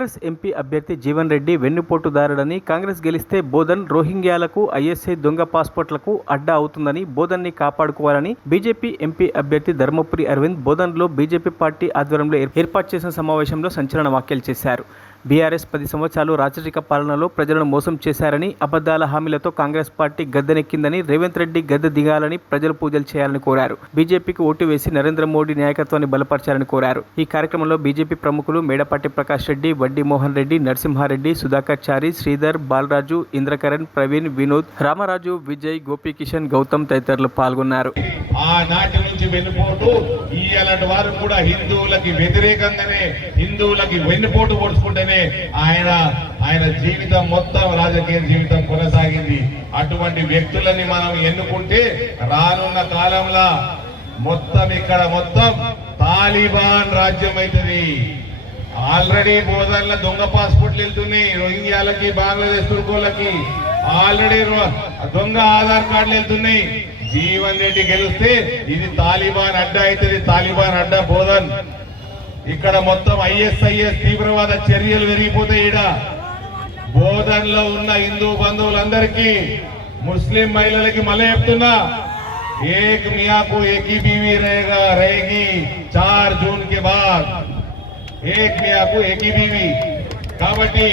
Congress MP అభ్యర్థి జీవన్ రెడ్డి వెన్నుపోటుదారుడని, కాంగ్రెస్ గెలిస్తే Bodhan రోహింగ్యాలకు, ISI దొంగ పాస్పోర్ట్లకు అడ్డా అవుతుందని, బోధన్ని కాపాడుకోవాలని బీజేపీ ఎంపీ అభ్యర్థి ధర్మపురి అరవింద్ బోధన్లో బీజేపీ పార్టీ ఆధ్వర్యంలో ఏర్పాటు చేసిన సమావేశంలో సంచలన వ్యాఖ్యలు చేశారు. బీఆర్ఎస్ 10 సంవత్సరాలు రాచరిక పాలనలో ప్రజలను మోసం చేశారని, అబద్ధాల హామీలతో కాంగ్రెస్ పార్టీ గద్దెనెక్కిందని, రేవంత్ రెడ్డి గద్దె దిగాలని ప్రజలు పూజలు చేయాలని కోరారు. బీజేపీకి ఓటు వేసి నరేంద్ర మోడీ నాయకత్వాన్ని బలపరచాలని కోరారు. ఈ కార్యక్రమంలో బీజేపీ ప్రముఖులు మేడపాటి ప్రకాష్ రెడ్డి, వడ్డీ మోహన్ రెడ్డి, నరసింహారెడ్డి, సుధాకర్ చారి, శ్రీధర్, బాలరాజు, ఇంద్రకరణ్, ప్రవీణ్, వినోద్, రామరాజు, విజయ్, గోపీకిషన్, గౌతమ్ తదితరులు పాల్గొన్నారు. ఆనాటి నుంచి వెన్నుపోటు ఇయ్యాలంటి వారు కూడా హిందువులకి వ్యతిరేకంగానే, హిందువులకి వెన్నుపోటు పొడుచుకుంటేనే ఆయన జీవితం మొత్తం రాజకీయ జీవితం కొనసాగింది. అటువంటి వ్యక్తులని మనం ఎన్నుకుంటే రానున్న కాలంలో ఇక్కడ మొత్తం తాలిబాన్ రాజ్యం అవుతుంది. ఆల్రెడీ బోధన్ల దొంగ పాస్పోర్ట్లు వెళ్తున్నాయి రోహింగ్యాలకి, బంగ్లాదేశ్ తుర్కోలకి. ఆల్రెడీ దొంగ ఆధార్ కార్డులు వెళ్తున్నాయి. జీవన్ రెడ్డి గెలిస్తే ఇది తాలిబాన్ అడ్డా అవుతుంది. తాలిబాన్ అడ్డా బోధన్. ఇక్కడ మొత్తం ఐఎస్ఐఎస్ తీవ్రవాద చర్యలు పెరిగిపోతాయి. ఈడ బోధన్ లో ఉన్న హిందూ బంధువులందరికీ, ముస్లిం మహిళలకి మళ్ళీ చెప్తున్నా, ఏక్ మియాకు ఏకీ బీవీ रहेगी 4 జూన్ के बाद ఏక్ మియాకు ఏకీ బీవీ. కాబట్టి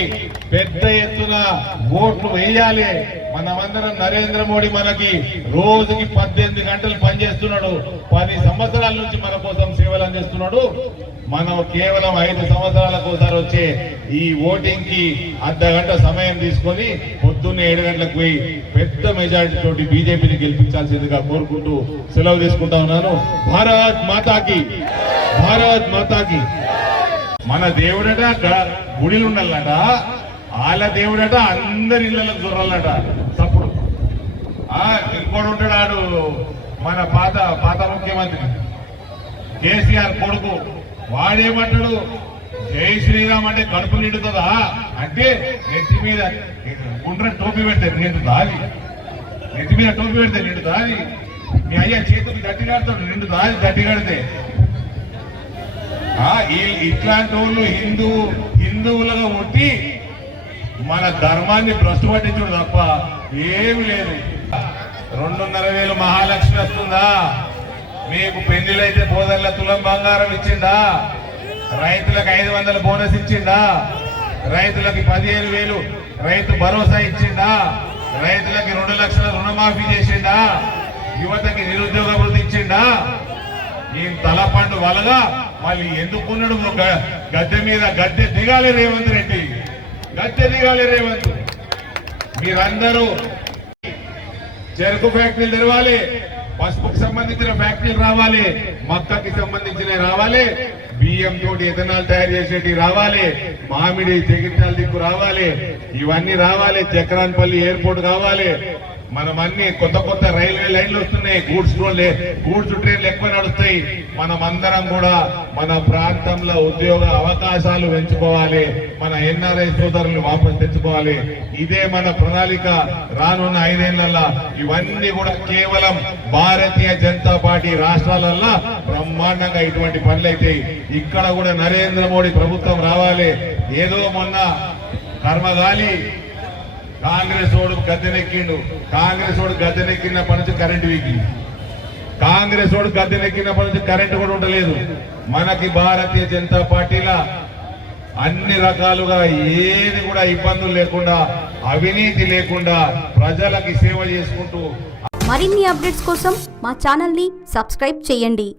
పెద్ద ఎత్తున ఓట్లు వేయాలి. మనమందరం నరేంద్ర మోడీ మనకి రోజుకి 18 గంటలు పనిచేస్తున్నాడు. 10 సంవత్సరాల నుంచి మన కోసం సేవలు అందిస్తున్నాడు. మనం కేవలం 5 సంవత్సరాలకు ఒకసారి వచ్చే ఈ ఓటింగ్ కి అర్ధగంట సమయం తీసుకొని పొద్దున్నే 7 గంటలకు పోయి పెద్ద మెజారిటీ తోటి బీజేపీని గెలిపించాల్సిందిగా కోరుకుంటూ సెలవు తీసుకుంటా ఉన్నాను. భారత్ మాతాకి, భారత్ మాతాకి. మన దేవుడట గుడిలు ఉండాలట, వాళ్ళ దేవుడట అందరి ఇళ్లకు దొరాలట. తప్పుడు ఇంకోడు ఉంటాడు, మన పాత ముఖ్యమంత్రి కేసీఆర్ కొడుకు. వాడేమంటాడు, జై శ్రీరామ్ అంటే కడుపు నిండుతుందా అంటే నెత్తి మీద గుండ్ర టోపీ పెడితే నిండుతాది, నెత్తి మీద టోపీ పెడితే నిండుతాది. మీ అయ్యా చేతులు గట్టి కడతాడు, నిండుతాది గట్టి కడితే. ఇట్లాంటి వాళ్ళు హిందువులుగా ఉండి మన ధర్మాన్ని భ్రష్టు పట్టించుడు తప్ప ఏమి లేదు. 2,500 మహాలక్ష్మి వస్తుందా? మీకు పెళ్లిలైతే బోధనల తులం బంగారం ఇచ్చిందా? రైతులకు 500 బోనస్ ఇచ్చిందా? రైతులకి 15,000 రైతు భరోసా ఇచ్చిందా? రైతులకి 2 లక్షల రుణమాఫీ చేసిందా? యువతకి నిరుద్యోగ వృద్ధి ఇచ్చిందా? ఈ తలపండు వలగా మళ్ళీ ఎందుకున్నాడు గద్దె మీద? గద్దె దిగాలి రేవంత్ రెడ్డి, గద్దె దిగాలి రేవంత్. మీరందరూ చెరుకు ఫ్యాక్టరీలు తెరవాలి, పసుపుకి సంబంధించిన ఫ్యాక్టరీలు రావాలి, మక్కకి సంబంధించినవి రావాలి, బియ్యం తోటి ఎథనాల్ తయారు చేసేటి రావాలి, మామిడి జగిత్యాల దిక్కు రావాలి, ఇవన్నీ రావాలి. చక్రాన్పల్లి ఎయిర్పోర్ట్ కావాలి. మనం అన్ని కొత్త రైల్వే లైన్లు వస్తున్నాయి, గూడ్స్ ట్రైన్లు ఎక్కువ నడుస్తాయి. మనం అందరం కూడా మన ప్రాంతంలో ఉద్యోగ అవకాశాలు పెంచుకోవాలి, మన ఎన్ఆర్ఐ సోదరులు వాపసు తెచ్చుకోవాలి. ఇదే మన ప్రణాళిక రానున్న 5 ఏళ్లలో. ఇవన్నీ కూడా కేవలం భారతీయ జనతా పార్టీ రాష్ట్రాలలో బ్రహ్మాండంగా ఇటువంటి పనులైతే ఇక్కడ కూడా నరేంద్ర మోడీ ప్రభుత్వం రావాలి. ఏదో మొన్న కర్మగాలి కాంగ్రెస్ ఓడు గద్దెనెక్కిండు. కాంగ్రెస్ ఓడు గద్దెనెక్కినప్పటి నుంచి కరెంటు వీకి, కాంగ్రెస్ ఓడు గద్దెనెక్కినప్పటి నుంచి కరెంటు కూడా ఉండలేదు. మనకి భారతీయ జనతా పార్టీలా అన్ని రకాలుగా ఏది కూడా ఇబ్బందులు లేకుండా, అవినీతి లేకుండా ప్రజలకి సేవ చేసుకుంటూ మరిన్ని అప్డేట్స్ కోసం మా ఛానల్ ని సబ్స్క్రైబ్ చేయండి.